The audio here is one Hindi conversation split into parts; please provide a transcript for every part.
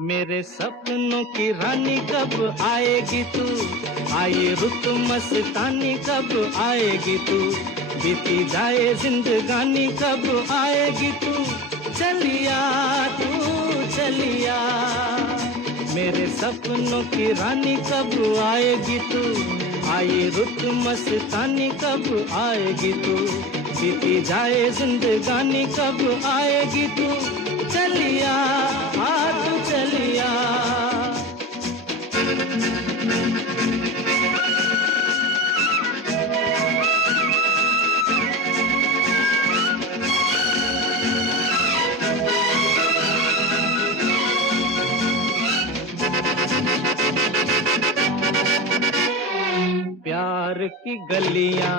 मेरे सपनों की रानी कब आएगी तू, आई रुत मस्तानी कब आएगी तू, बीती जाए जिंदगानी कब आएगी तू, चलिया तू चलिया। मेरे सपनों की रानी कब आएगी तू, आई रुत मस्तानी कब आएगी तू, बीती जाए जिंदगानी कब आएगी तू, चलिया आ तू चलिया। प्यार की गलियां,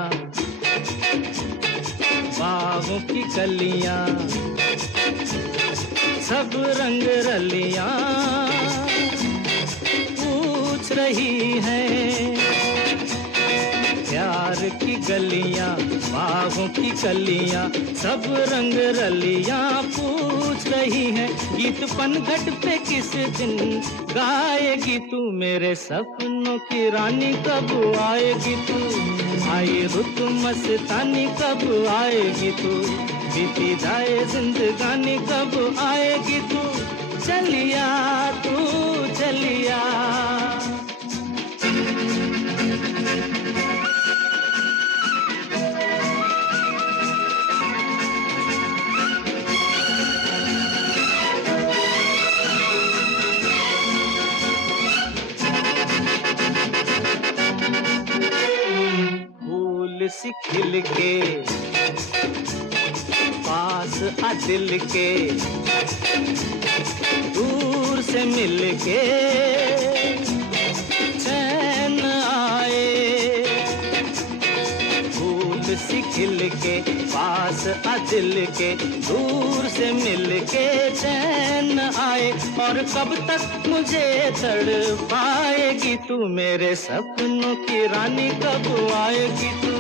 बागों की कलियां, सब रंग रलियां पूछ रही हैं। प्यार की गलियां, बागों की कलियां, सब रंग रलियां पूछ रही हैं। गीत पनघट पे किस दिन गाएगी तू, मेरे सपनों की रानी कब आएगी तू, आई रुत मस्तानी कब आएगी तू, बीती जाए जिंदगानी कब आएगी तू, चलिया तू चलिया। फूल सी खिल के पास आ दिल के, दूर से मिल के चैन आए। फूल सी खिल के पास आ दिल के, दूर से मिल के चैन आए। और कब तक मुझे तड़पाएगी तू, मेरे सपनों की रानी कब आएगी तू,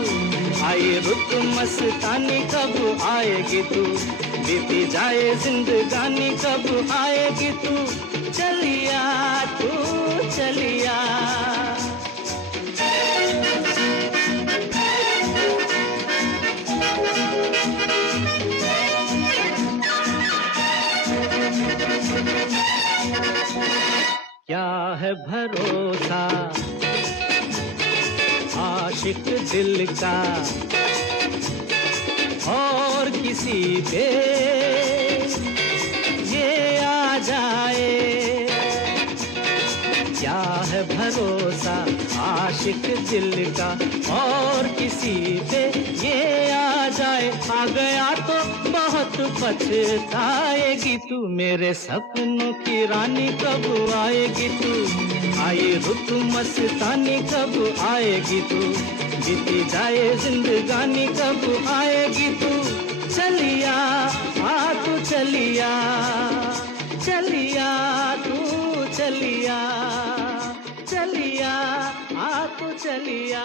आई रुत मस्तानी कब आएगी तू, बीती जाए जिंदगानी कब आएगी तू, चलिया तू चलिया। क्या है भरोसा आशिक दिल का और किसी पे ये आ जाए। क्या है भरोसा आशिक दिल का और किसी पे ये आ जाए। आ गया तो बहुत पछताएगी तू, मेरे सपनों की रानी कब आएगी तू, आई रुत मस्तानी कब आएगी तू, बीती जाए जिंदगानी कब आएगी तू, चलिया आ तू चलिया, चलिया तू चलिया, चलिया आ तू चलिया।